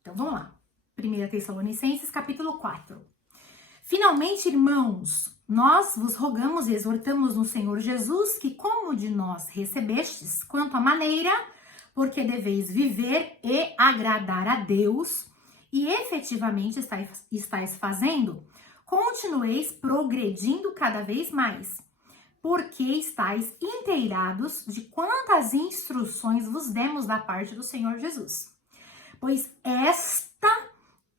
Então vamos lá. 1 Tessalonicenses, capítulo 4. Finalmente, irmãos, nós vos rogamos e exortamos no Senhor Jesus que, como de nós recebestes, quanto à maneira, porque deveis viver e agradar a Deus, e efetivamente estáis fazendo, continueis progredindo cada vez mais, porque estáis inteirados de quantas instruções vos demos da parte do Senhor Jesus. Pois esta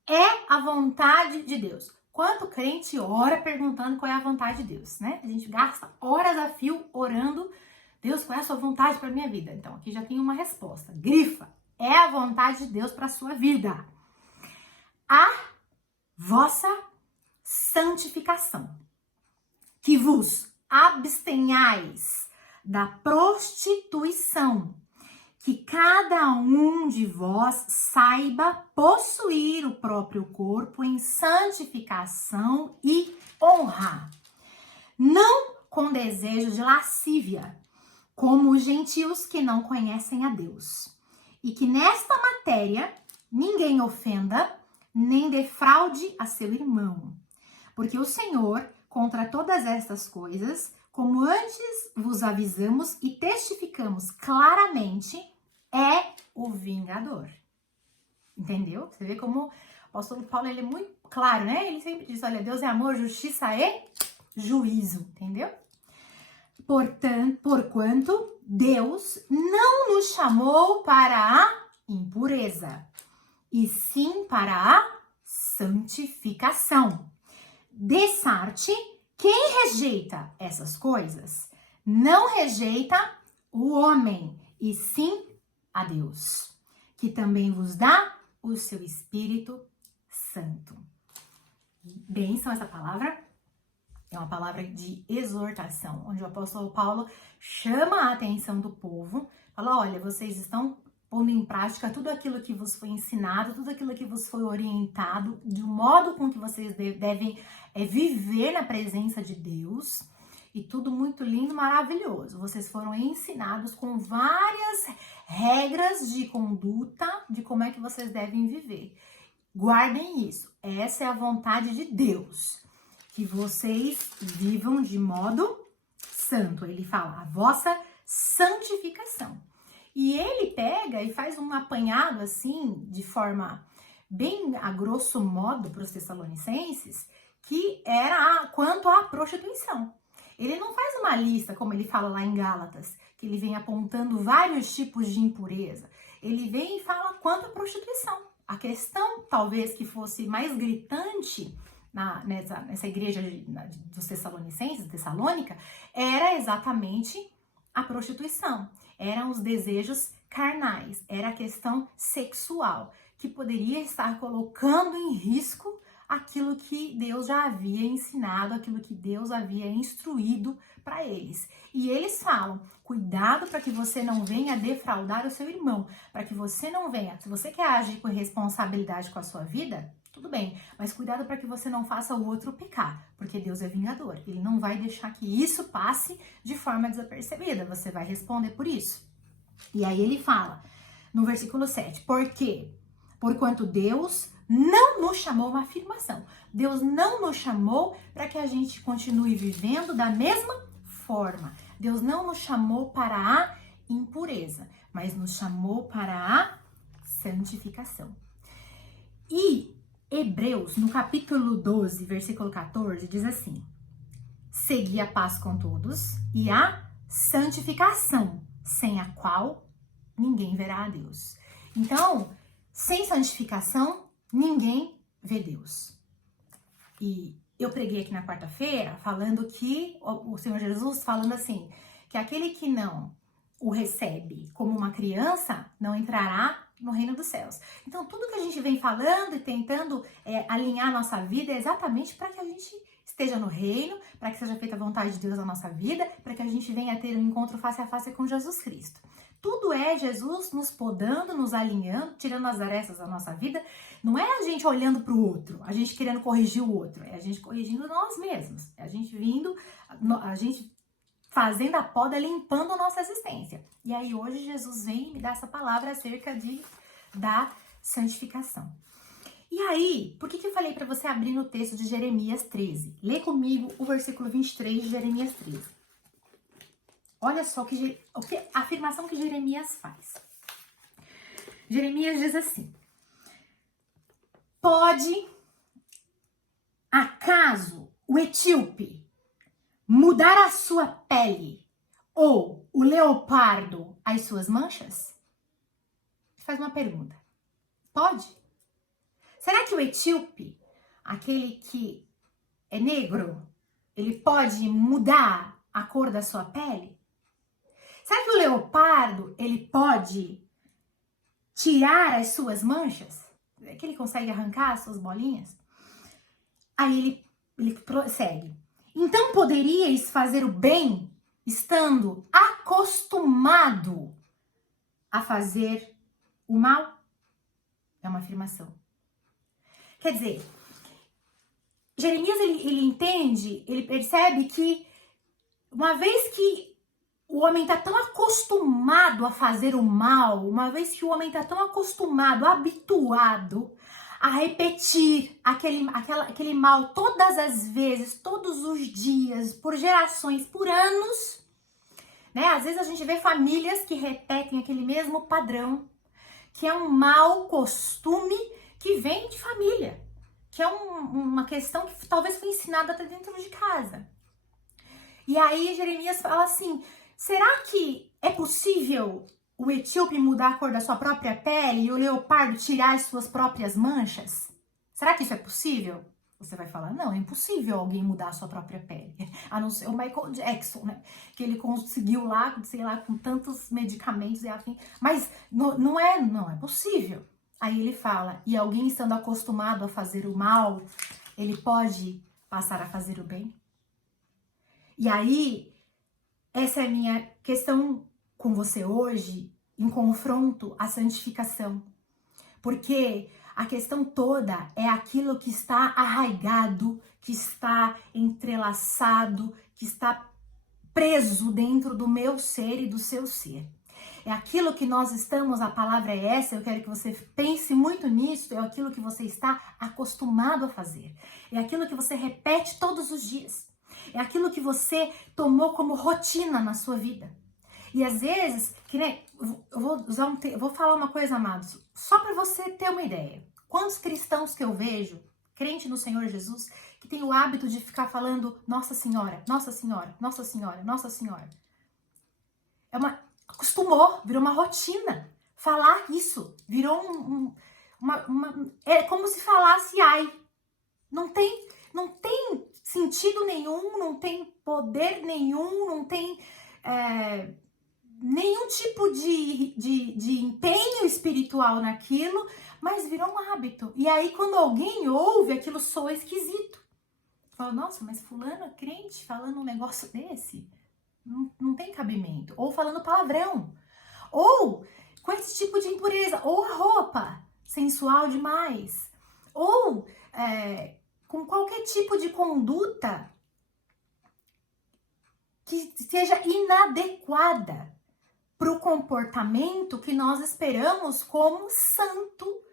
é a vontade de Deus. Quanto crente ora perguntando qual é a vontade de Deus, né? A gente gasta horas a fio orando, Deus, qual é a sua vontade para minha vida? Então, aqui já tem uma resposta. Grifa, é a vontade de Deus para sua vida. A vossa santificação, que vos abstenhais da prostituição, que cada um de vós saiba possuir o próprio corpo em santificação e honra, não com desejo de lascívia, como os gentios que não conhecem a Deus, e que nesta matéria ninguém ofenda, nem defraude a seu irmão, porque o Senhor, contra todas estas coisas, como antes vos avisamos e testificamos claramente, é o vingador. Entendeu? Você vê como o apóstolo Paulo, ele é muito claro, né? Ele sempre diz, olha, Deus é amor, justiça e juízo, entendeu? Porquanto Deus não nos chamou para a impureza, e sim para a santificação. Dessarte, quem rejeita essas coisas, não rejeita o homem, e sim a Deus, que também vos dá o seu Espírito Santo. Bênção essa palavra. É uma palavra de exortação, onde o apóstolo Paulo chama a atenção do povo, fala, olha, vocês estão pondo em prática tudo aquilo que vos foi ensinado, tudo aquilo que vos foi orientado, de modo com que vocês devem viver na presença de Deus, e tudo muito lindo, maravilhoso. Vocês foram ensinados com várias regras de conduta, de como é que vocês devem viver. Guardem isso, essa é a vontade de Deus, que vocês vivam de modo santo. Ele fala, a vossa santificação. E ele pega e faz um apanhado assim, de forma bem a grosso modo para os tessalonicenses, que era quanto à prostituição. Ele não faz uma lista, como ele fala lá em Gálatas, que ele vem apontando vários tipos de impureza. Ele vem e fala quanto à prostituição. A questão, talvez, que fosse mais gritante nessa igreja dos Tessalonicenses, Tessalônica, era exatamente a prostituição. Eram os desejos carnais, era a questão sexual, que poderia estar colocando em risco aquilo que Deus já havia ensinado, aquilo que Deus havia instruído para eles. E eles falam, cuidado para que você não venha defraudar o seu irmão, para que você não venha, se você quer agir com responsabilidade com a sua vida, tudo bem, mas cuidado para que você não faça o outro pecar, porque Deus é vingador, Ele não vai deixar que isso passe de forma desapercebida, você vai responder por isso. E aí ele fala, no versículo 7, porquanto Deus não nos chamou, uma afirmação, Deus não nos chamou para que a gente continue vivendo da mesma forma, Deus não nos chamou para a impureza, mas nos chamou para a santificação. E Hebreus, no capítulo 12, versículo 14, diz assim, segui a paz com todos e a santificação, sem a qual ninguém verá a Deus. Então, sem santificação, ninguém vê Deus. E eu preguei aqui na quarta-feira, falando que o Senhor Jesus, falando assim, que aquele que não o recebe como uma criança, não entrará no reino dos céus. Então, tudo que a gente vem falando e tentando alinhar a nossa vida é exatamente para que a gente esteja no reino, para que seja feita a vontade de Deus na nossa vida, para que a gente venha ter um encontro face a face com Jesus Cristo. Tudo é Jesus nos podando, nos alinhando, tirando as arestas da nossa vida. Não é a gente olhando para o outro, a gente querendo corrigir o outro, é a gente corrigindo nós mesmos, é a gente fazendo a poda, limpando a nossa existência. E aí hoje Jesus vem e me dá essa palavra acerca da santificação. E aí, por que eu falei para você abrir no texto de Jeremias 13? Lê comigo o versículo 23 de Jeremias 13. Olha só a afirmação que Jeremias faz. Jeremias diz assim: pode acaso o etíope mudar a sua pele ou o leopardo as suas manchas? Faz uma pergunta. Pode? Será que o etíope, aquele que é negro, ele pode mudar a cor da sua pele? Será que o leopardo, ele pode tirar as suas manchas? É que ele consegue arrancar as suas bolinhas? Aí ele prossegue. Então poderíeis fazer o bem estando acostumado a fazer o mal? É uma afirmação. Quer dizer, Jeremias ele entende, ele percebe que uma vez que o homem está tão acostumado a fazer o mal, uma vez que o homem está tão acostumado, habituado a repetir aquele mal todas as vezes, todos os dias, por gerações, por anos, né? Às vezes a gente vê famílias que repetem aquele mesmo padrão, que é um mau costume que vem de família, que é uma questão que talvez foi ensinada até dentro de casa. E aí Jeremias fala assim: será que é possível o etíope mudar a cor da sua própria pele e o leopardo tirar as suas próprias manchas? Será que isso é possível? Você vai falar: não, é impossível alguém mudar a sua própria pele. A não ser o Michael Jackson, né? Que ele conseguiu lá, sei lá, com tantos medicamentos e afim. Mas não é possível. Aí ele fala: e alguém estando acostumado a fazer o mal, ele pode passar a fazer o bem? E aí, essa é a minha questão com você hoje, em confronto à santificação. Porque a questão toda é aquilo que está arraigado, que está entrelaçado, que está preso dentro do meu ser e do seu ser. É aquilo que nós estamos, a palavra é essa, eu quero que você pense muito nisso, é aquilo que você está acostumado a fazer. É aquilo que você repete todos os dias. É aquilo que você tomou como rotina na sua vida. E às vezes, eu vou falar uma coisa, amados, só para você ter uma ideia. Quantos cristãos que eu vejo, crente no Senhor Jesus, que tem o hábito de ficar falando Nossa Senhora, Nossa Senhora, Nossa Senhora, Nossa Senhora. Acostumou, virou uma rotina. Falar isso virou é como se falasse ai. Não tem sentido nenhum, não tem poder nenhum, não tem nenhum tipo de empenho espiritual naquilo, mas virou um hábito. E aí, quando alguém ouve, aquilo soa esquisito. Fala: nossa, mas fulano é crente falando um negócio desse? Não tem cabimento. Ou falando palavrão. Ou com esse tipo de impureza. Ou a roupa sensual demais. Ou com qualquer tipo de conduta que seja inadequada para o comportamento que nós esperamos como santo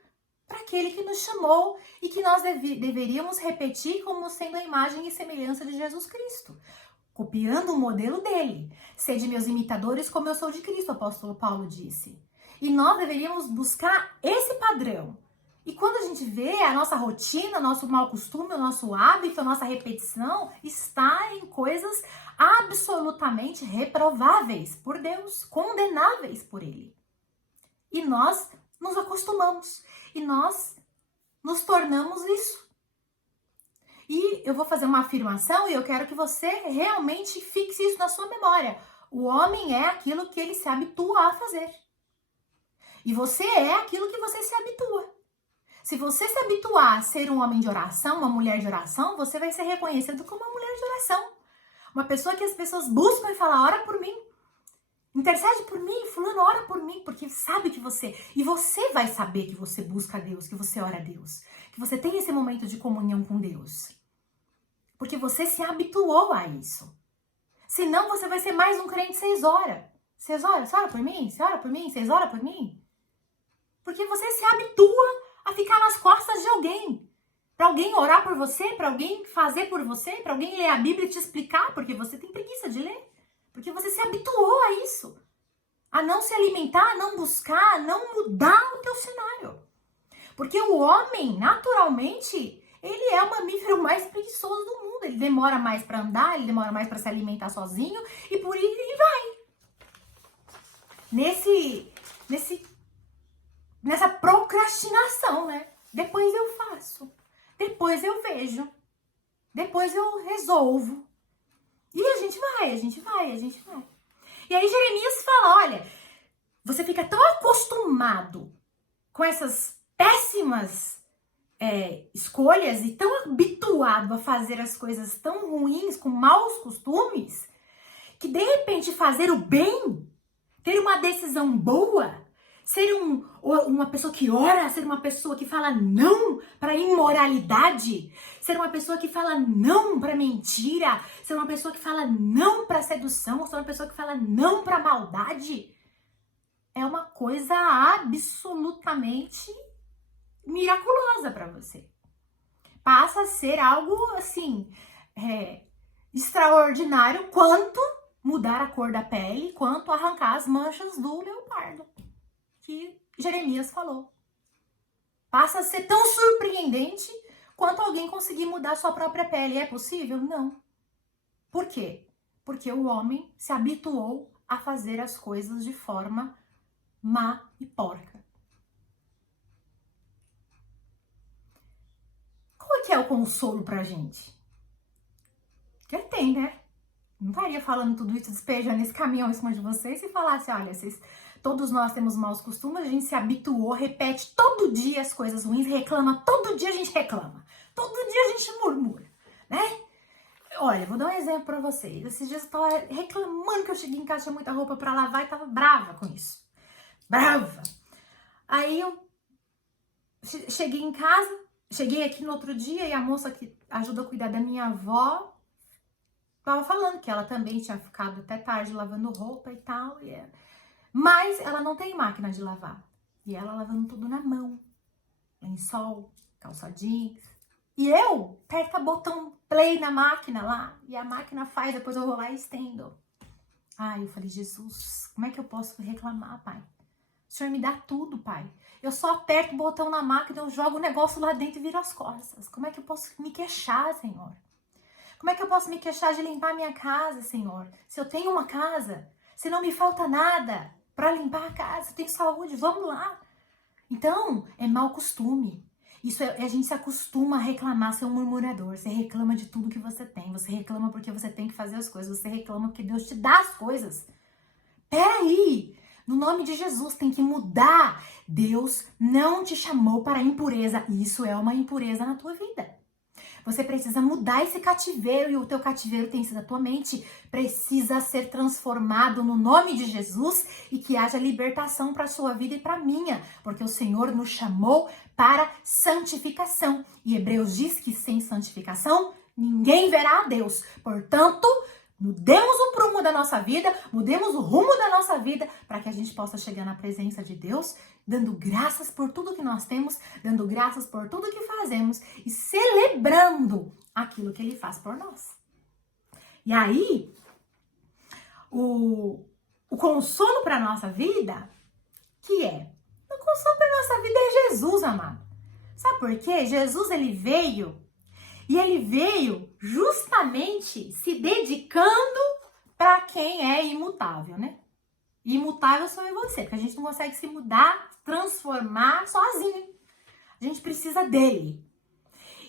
para aquele que nos chamou e que nós deveríamos repetir como sendo a imagem e semelhança de Jesus Cristo, copiando o modelo dele. Sede meus imitadores como eu sou de Cristo, o apóstolo Paulo disse. E nós deveríamos buscar esse padrão. E quando a gente vê a nossa rotina, nosso mau costume, o nosso hábito, a nossa repetição está em coisas absolutamente reprováveis por Deus, condenáveis por Ele. E nós nos acostumamos e nós nos tornamos isso. E eu vou fazer uma afirmação e eu quero que você realmente fixe isso na sua memória. O homem é aquilo que ele se habitua a fazer. E você é aquilo que você se habitua. Se você se habituar a ser um homem de oração, uma mulher de oração, você vai ser reconhecido como uma mulher de oração. Uma pessoa que as pessoas buscam e falam: ora por mim. Intercede por mim, fulano, ora por mim, porque sabe que você... E você vai saber que você busca a Deus, que você ora a Deus. Que você tem esse momento de comunhão com Deus. Porque você se habituou a isso. Senão você vai ser mais um crente 6 horas. 6 horas? Você ora por mim? Você ora por mim? 6 horas por mim? Porque você se habitua a ficar nas costas de alguém. Para alguém orar por você, para alguém fazer por você, para alguém ler a Bíblia e te explicar, porque você tem preguiça de ler. Porque você se habituou a isso. A não se alimentar, a não buscar, a não mudar o teu cenário. Porque o homem, naturalmente, ele é o mamífero mais preguiçoso do mundo. Ele demora mais para andar, ele demora mais para se alimentar sozinho e por aí ele vai. Nessa procrastinação, né? Depois eu faço, depois eu vejo, depois eu resolvo. E a gente vai. E aí Jeremias fala, olha, você fica tão acostumado com essas péssimas escolhas e tão habituado a fazer as coisas tão ruins, com maus costumes, que de repente fazer o bem, ter uma decisão boa, ser uma pessoa que ora, ser uma pessoa que fala não para imoralidade, ser uma pessoa que fala não para mentira, ser uma pessoa que fala não para sedução, ser uma pessoa que fala não para maldade, é uma coisa absolutamente miraculosa para você. Passa a ser algo assim extraordinário quanto mudar a cor da pele, quanto arrancar as manchas do leopardo, que Jeremias falou. Passa a ser tão surpreendente quanto alguém conseguir mudar sua própria pele. É possível? Não. Por quê? Porque o homem se habituou a fazer as coisas de forma má e porca. Qual é que é o consolo pra gente? Que tem, né? Não estaria falando tudo isso, despejando esse caminhão em cima de vocês e falasse, olha, todos nós temos maus costumes, a gente se habituou, repete todo dia as coisas ruins, reclama, todo dia a gente reclama, todo dia a gente murmura, né? Olha, vou dar um exemplo pra vocês. Esses dias eu tava reclamando que eu cheguei em casa, tinha muita roupa pra lavar e tava brava com isso. Brava! Aí eu cheguei em casa, cheguei aqui no outro dia e a moça que ajuda a cuidar da minha avó tava falando que ela também tinha ficado até tarde lavando roupa e tal. Mas ela não tem máquina de lavar. E ela lavando tudo na mão. Lençol, calça jeans. E eu aperta botão play na máquina lá. E a máquina faz, depois eu vou lá e estendo. Ai, eu falei, Jesus, como é que eu posso reclamar, pai? O Senhor me dá tudo, pai. Eu só aperto o botão na máquina, eu jogo o negócio lá dentro e viro as costas. Como é que eu posso me queixar, Senhor? Como é que eu posso me queixar de limpar a minha casa, Senhor? Se eu tenho uma casa, se não me falta nada para limpar a casa, eu tenho saúde, vamos lá. Então, é mau costume. Isso a gente se acostuma a reclamar, ser um murmurador. Você reclama de tudo que você tem. Você reclama porque você tem que fazer as coisas. Você reclama porque Deus te dá as coisas. Peraí! No nome de Jesus, tem que mudar. Deus não te chamou para impureza. Isso é uma impureza na tua vida. Você precisa mudar esse cativeiro, e o teu cativeiro tem sido a tua mente. Precisa ser transformado no nome de Jesus e que haja libertação para a sua vida e para a minha. Porque o Senhor nos chamou para santificação. E Hebreus diz que sem santificação ninguém verá a Deus. Portanto, mudemos o prumo da nossa vida, mudemos o rumo da nossa vida para que a gente possa chegar na presença de Deus, dando graças por tudo que nós temos, dando graças por tudo que fazemos e celebrando aquilo que Ele faz por nós. E aí, o consolo para a nossa vida, que é? O consolo para a nossa vida é Jesus, amado. Sabe por quê? Jesus, ele veio justamente se dedicando para quem é imutável, né? Imutável sou eu e você, porque a gente não consegue se mudar, transformar sozinho. A gente precisa dele.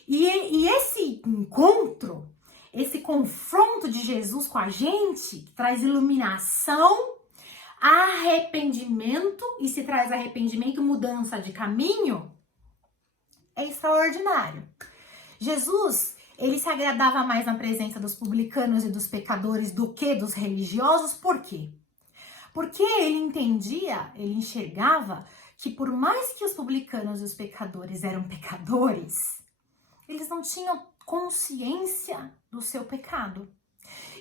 E esse encontro, esse confronto de Jesus com a gente, que traz iluminação, arrependimento, e se traz arrependimento, mudança de caminho, é extraordinário. Jesus, ele se agradava mais na presença dos publicanos e dos pecadores do que dos religiosos. Por quê? Porque ele enxergava que por mais que os publicanos e os pecadores eram pecadores, eles não tinham consciência do seu pecado.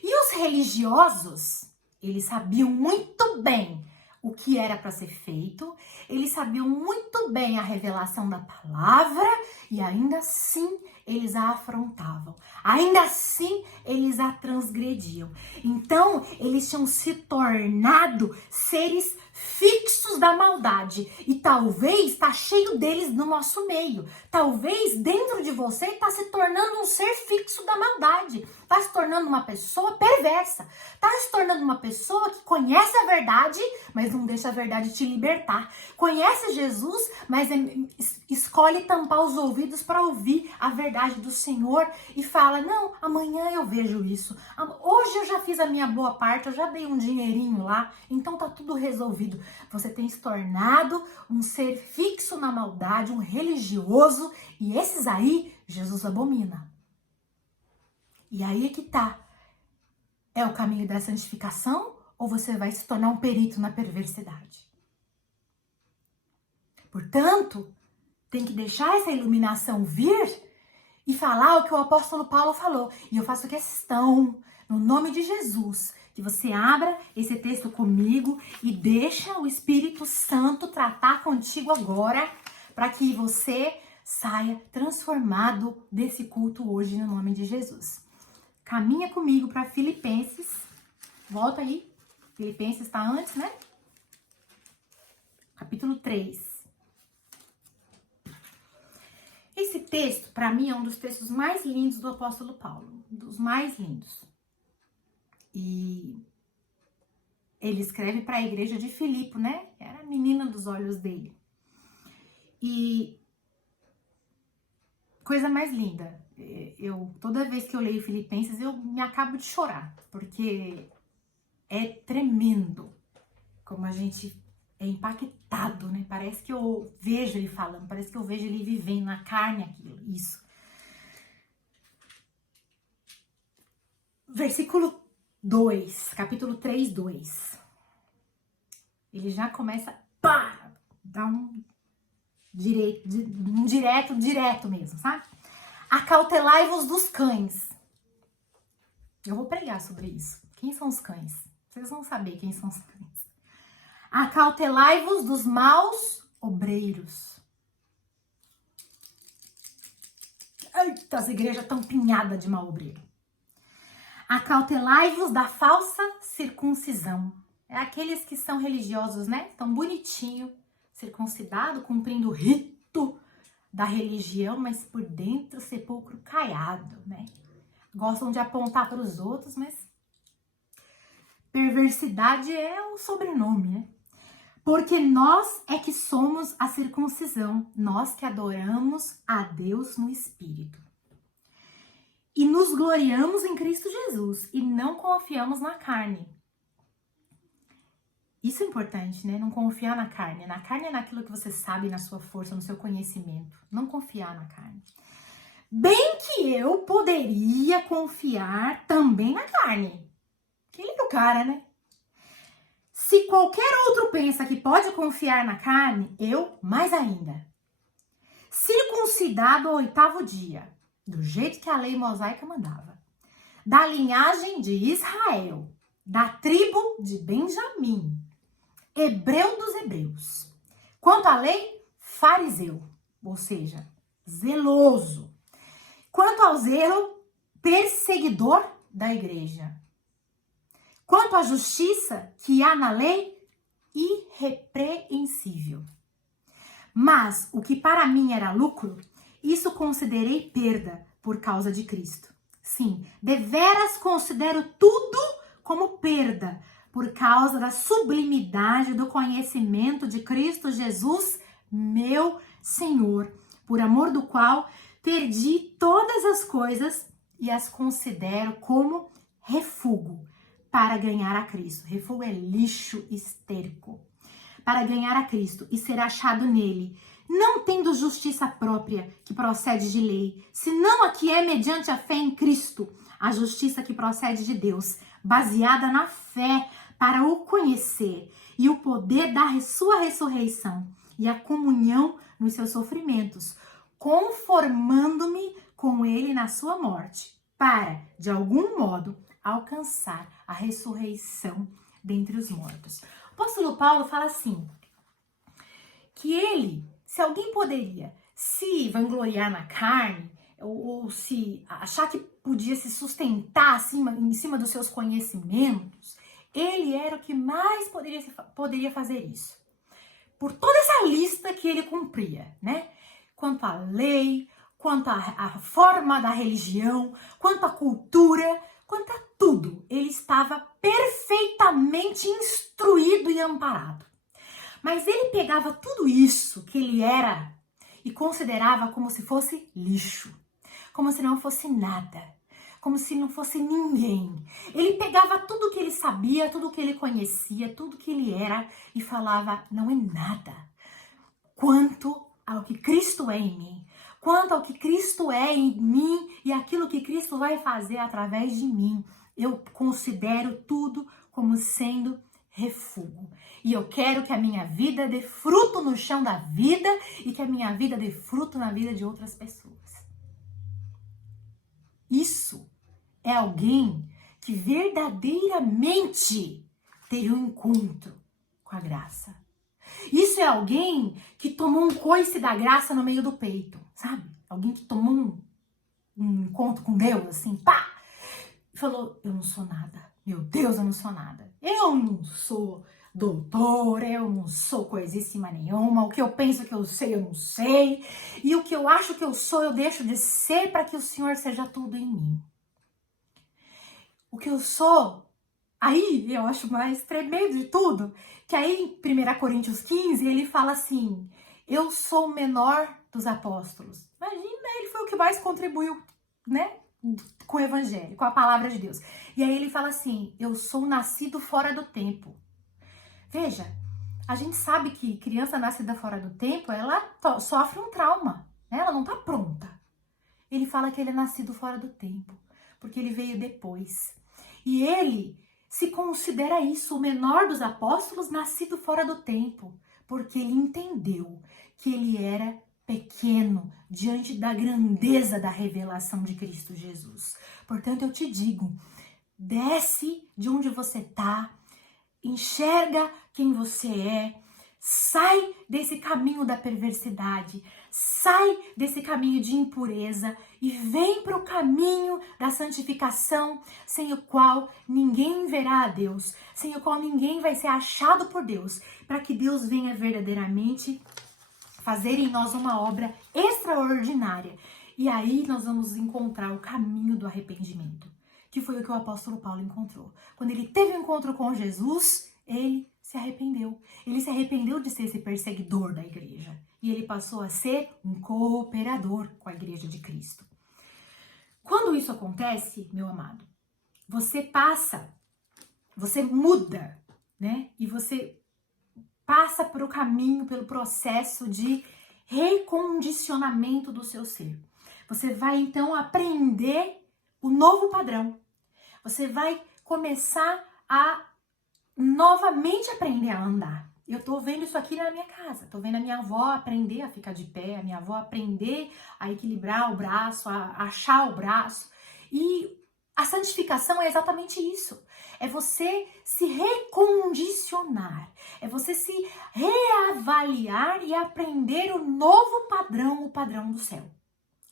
E os religiosos, eles sabiam muito bem o que era para ser feito, eles sabiam muito bem a revelação da palavra e ainda assim eles a afrontavam, ainda assim eles a transgrediam. Então eles tinham se tornado seres fixos da maldade e talvez está cheio deles no nosso meio. Talvez dentro de você está se tornando um ser fixo da maldade, está se tornando uma pessoa perversa, está se tornando uma pessoa que conhece a verdade, mas não deixa a verdade te libertar. Conhece Jesus, mas escolhe tampar os ouvidos para ouvir a verdade do Senhor e fala, não, amanhã eu vejo isso. Hoje eu já fiz a minha boa parte, eu já dei um dinheirinho lá, então tá tudo resolvido. Você tem se tornado um ser fixo na maldade, um religioso, e esses aí, Jesus abomina. E aí é que tá. É o caminho da santificação ou você vai se tornar um perito na perversidade? Portanto, tem que deixar essa iluminação vir e falar o que o apóstolo Paulo falou. E eu faço questão, no nome de Jesus, que você abra esse texto comigo e deixa o Espírito Santo tratar contigo agora, para que você saia transformado desse culto hoje, no nome de Jesus. Caminha comigo para Filipenses. Volta aí. Filipenses está antes, né? Capítulo 3. Esse texto, para mim, é um dos textos mais lindos do apóstolo Paulo. Dos mais lindos. E ele escreve para a igreja de Filipe, né? Era a menina dos olhos dele. E coisa mais linda. Toda vez que eu leio Filipenses, eu me acabo de chorar. Porque é tremendo como a gente é impactado, né? Parece que eu vejo ele falando, parece que eu vejo ele vivendo na carne aquilo, isso. Versículo 2, capítulo 3, 2. Ele já começa, pá, dá um direto mesmo, sabe? Acautelai-vos dos cães. Eu vou pregar sobre isso. Quem são os cães? Vocês vão saber quem são os cães. Acautelai-vos dos maus obreiros. Eita, as igrejas estão pinhadas de mau obreiro. Acautelai-vos da falsa circuncisão. É aqueles que são religiosos, né? Tão bonitinho, circuncidado, cumprindo o rito da religião, mas por dentro sepulcro caiado, né? Gostam de apontar para os outros, mas perversidade é o sobrenome, né? Porque nós é que somos a circuncisão, nós que adoramos a Deus no Espírito. E nos gloriamos em Cristo Jesus e não confiamos na carne. Isso é importante, né? Não confiar na carne. Na carne é naquilo que você sabe, na sua força, no seu conhecimento. Não confiar na carne. Bem que eu poderia confiar também na carne. Que lindo cara, né? Se qualquer outro pensa que pode confiar na carne, eu mais ainda. Circuncidado ao 8º dia, do jeito que a lei mosaica mandava, da linhagem de Israel, da tribo de Benjamim, hebreu dos hebreus. Quanto à lei, fariseu, ou seja, zeloso. Quanto ao zelo, perseguidor da igreja. Quanto à justiça que há na lei, irrepreensível. Mas o que para mim era lucro, isso considerei perda por causa de Cristo. Sim, deveras considero tudo como perda por causa da sublimidade do conhecimento de Cristo Jesus, meu Senhor, por amor do qual perdi todas as coisas e as considero como refúgio para ganhar a Cristo. Refúgio é lixo, esterco. Para ganhar a Cristo e ser achado nele, não tendo justiça própria que procede de lei, senão a que é mediante a fé em Cristo, a justiça que procede de Deus, baseada na fé para o conhecer e o poder da sua ressurreição e a comunhão nos seus sofrimentos, conformando-me com ele na sua morte, para, de algum modo, alcançar a ressurreição dentre os mortos. O apóstolo Paulo fala assim, que ele, se alguém poderia se vangloriar na carne, ou se achar que podia se sustentar em cima dos seus conhecimentos, ele era o que mais poderia fazer isso. Por toda essa lista que ele cumpria, né? Quanto à lei, quanto à forma da religião, quanto à cultura, quanto a tudo. Ele estava perfeitamente instruído e amparado. Mas ele pegava tudo isso que ele era e considerava como se fosse lixo, como se não fosse nada, como se não fosse ninguém. Ele pegava tudo que ele sabia, tudo que ele conhecia, tudo que ele era e falava, não é nada, quanto ao que Cristo é em mim, quanto ao que Cristo é em mim e aquilo que Cristo vai fazer através de mim. Eu considero tudo como sendo refúgio. E eu quero que a minha vida dê fruto no chão da vida e que a minha vida dê fruto na vida de outras pessoas. Isso é alguém que verdadeiramente teve um encontro com a graça. Isso é alguém que tomou um coice da graça no meio do peito, sabe? Alguém que tomou um encontro com Deus, assim, pá! E falou, eu não sou nada. Meu Deus, eu não sou nada. Eu não sou doutor, eu não sou coisíssima nenhuma. O que eu penso que eu não sei. E o que eu acho que eu sou, eu deixo de ser para que o Senhor seja tudo em mim. O que eu sou, aí eu acho mais tremendo de tudo, que aí em 1 Coríntios 15 ele fala assim, eu sou o menor dos apóstolos. Imagina, ele foi o que mais contribuiu, né? Com o evangelho, com a palavra de Deus. E aí ele fala assim, eu sou nascido fora do tempo. Veja, a gente sabe que criança nascida fora do tempo, ela sofre um trauma, né? Ela não tá pronta. Ele fala que ele é nascido fora do tempo, porque ele veio depois. E ele se considera isso, o menor dos apóstolos, nascido fora do tempo, porque ele entendeu que ele era pequeno diante da grandeza da revelação de Cristo Jesus. Portanto, eu te digo, desce de onde você tá, enxerga quem você é, sai desse caminho da perversidade, sai desse caminho de impureza e vem para o caminho da santificação, sem o qual ninguém verá a Deus, sem o qual ninguém vai ser achado por Deus, para que Deus venha verdadeiramente fazer em nós uma obra extraordinária. E aí nós vamos encontrar o caminho do arrependimento, que foi o que o apóstolo Paulo encontrou. Quando ele teve um encontro com Jesus, ele se arrependeu. Ele se arrependeu de ser esse perseguidor da igreja. E ele passou a ser um cooperador com a igreja de Cristo. Quando isso acontece, meu amado, você muda, né? E você passa por o caminho, pelo processo de recondicionamento do seu ser. Você vai, então, aprender o novo padrão. Você vai começar a novamente aprender a andar. Eu tô vendo isso aqui na minha casa. Tô vendo a minha avó aprender a ficar de pé, a minha avó aprender a equilibrar o braço, a achar o braço. E a santificação é exatamente isso. É você se recondicionar. É você se reavaliar e aprender o novo padrão, o padrão do céu.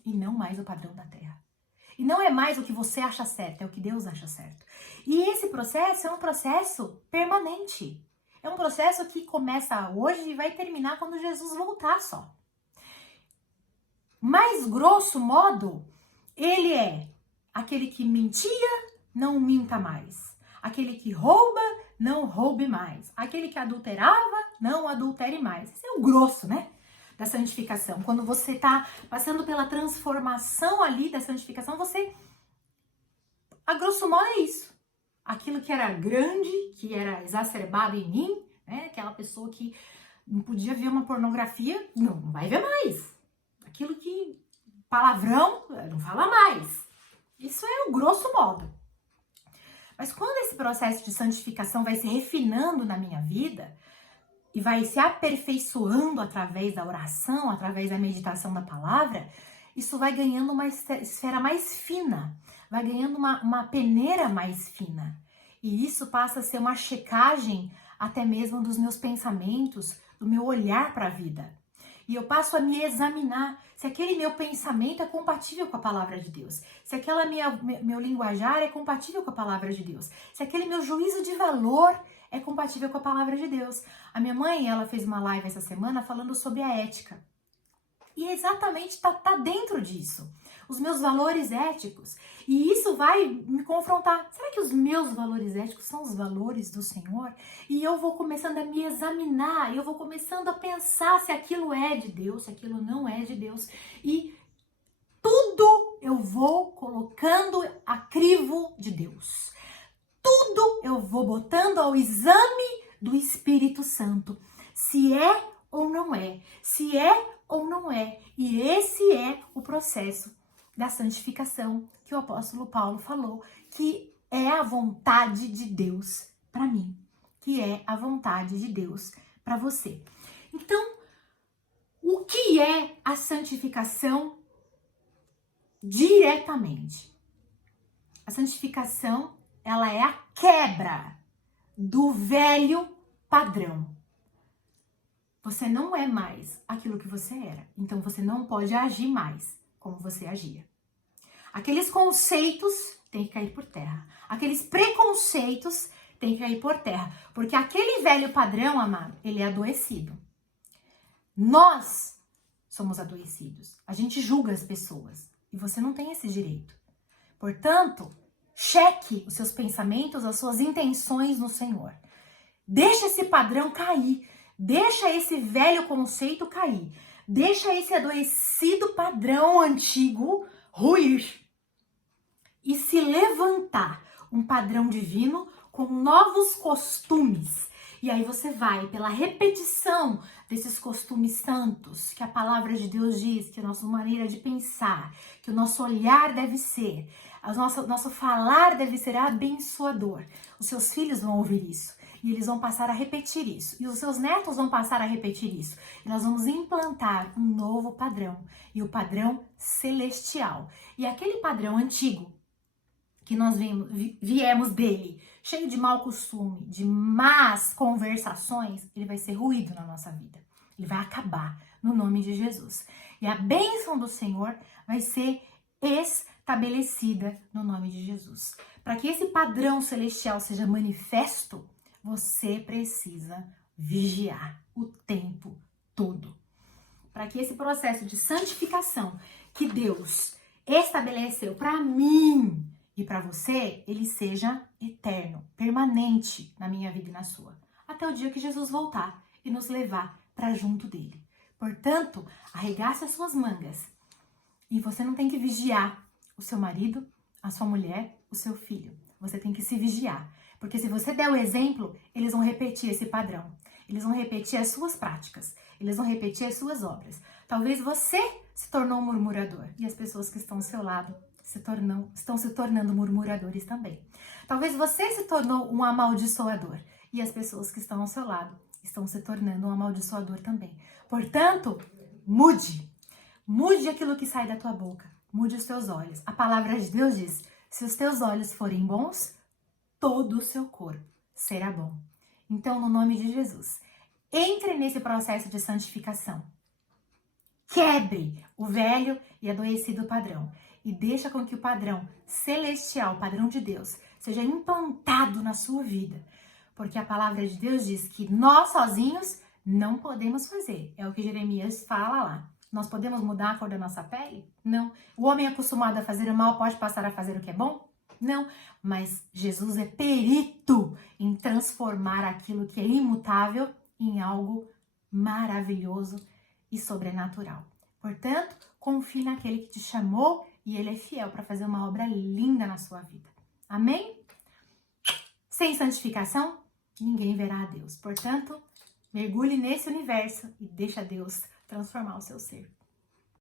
E não mais o padrão da terra. E não é mais o que você acha certo, é o que Deus acha certo. E esse processo é um processo permanente. É um processo que começa hoje e vai terminar quando Jesus voltar só. Mais grosso modo, ele é aquele que mentia, não minta mais. Aquele que rouba, não roube mais. Aquele que adulterava, não adultere mais. Esse é o grosso, né? Da santificação. Quando você está passando pela transformação ali da santificação, você, a grosso modo, é isso. Aquilo que era grande, que era exacerbado em mim, né? Aquela pessoa que não podia ver uma pornografia, não vai ver mais. Aquilo que, palavrão, não fala mais. Isso é o grosso modo. Mas quando esse processo de santificação vai se refinando na minha vida, e vai se aperfeiçoando através da oração, através da meditação da palavra, isso vai ganhando uma esfera mais fina, vai ganhando uma peneira mais fina. E isso passa a ser uma checagem até mesmo dos meus pensamentos, do meu olhar para a vida. E eu passo a me examinar se aquele meu pensamento é compatível com a palavra de Deus, se aquela meu linguajar é compatível com a palavra de Deus, se aquele meu juízo de valor é compatível com a palavra de Deus. A minha mãe, ela fez uma live essa semana falando sobre a ética. E exatamente tá dentro disso. Os meus valores éticos. E isso vai me confrontar. Será que os meus valores éticos são os valores do Senhor? E eu vou começando a me examinar. Eu vou começando a pensar se aquilo é de Deus, se aquilo não é de Deus. E tudo eu vou colocando a crivo de Deus. Tudo eu vou botando ao exame do Espírito Santo. Se é ou não é. Se é ou não é. E esse é o processo da santificação que o apóstolo Paulo falou, que é a vontade de Deus para mim, que é a vontade de Deus para você. Então, o que é a santificação diretamente? A santificação, ela é a quebra do velho padrão. Você não é mais aquilo que você era. Então, você não pode agir mais como você agia. Aqueles conceitos têm que cair por terra. Aqueles preconceitos têm que cair por terra. Porque aquele velho padrão, amado, ele é adoecido. Nós somos adoecidos. A gente julga as pessoas. E você não tem esse direito. Portanto, cheque os seus pensamentos, as suas intenções no Senhor. Deixa esse padrão cair. Deixa esse velho conceito cair. Deixa esse adoecido padrão antigo ruir. E se levantar um padrão divino com novos costumes. E aí você vai pela repetição desses costumes santos, que a palavra de Deus diz, que a nossa maneira de pensar, que o nosso olhar deve ser, o nosso falar deve ser abençoador. Os seus filhos vão ouvir isso. E eles vão passar a repetir isso. E os seus netos vão passar a repetir isso. E nós vamos implantar um novo padrão. E o padrão celestial. E aquele padrão antigo, que nós viemos dele, cheio de mau costume, de más conversações, ele vai ser ruído na nossa vida. Ele vai acabar no nome de Jesus. E a bênção do Senhor vai ser estabelecida no nome de Jesus. Para que esse padrão celestial seja manifesto, você precisa vigiar o tempo todo. Para que esse processo de santificação que Deus estabeleceu para mim e para você, ele seja eterno, permanente na minha vida e na sua. Até o dia que Jesus voltar e nos levar para junto dele. Portanto, arregace as suas mangas. E você não tem que vigiar o seu marido, a sua mulher, o seu filho. Você tem que se vigiar. Porque se você der o exemplo, eles vão repetir esse padrão. Eles vão repetir as suas práticas. Eles vão repetir as suas Talvez você se tornou um murmurador. E as pessoas que estão ao seu lado estão se tornando murmuradores também. Talvez você se tornou um amaldiçoador. E as pessoas que estão ao seu lado estão se tornando um amaldiçoador também. Portanto, mude. Mude aquilo que sai da tua boca. Mude os teus olhos. A palavra de Deus diz, se os teus olhos forem bons, todo o seu corpo será bom. Então, no nome de Jesus, entre nesse processo de santificação. Quebre o velho e adoecido padrão. E deixa com que o padrão celestial, o padrão de Deus, seja implantado na sua vida. Porque a palavra de Deus diz que nós sozinhos não podemos fazer. É o que Jeremias fala lá. Nós podemos mudar a cor da nossa pele? Não. O homem acostumado a fazer o mal pode passar a fazer o que é bom? Não. Mas Jesus é perito em transformar aquilo que é imutável em algo maravilhoso e sobrenatural. Portanto, confie naquele que te chamou e ele é fiel para fazer uma obra linda na sua vida. Amém? Sem santificação, ninguém verá a Deus. Portanto, mergulhe nesse universo e deixa Deus transformar o seu ser.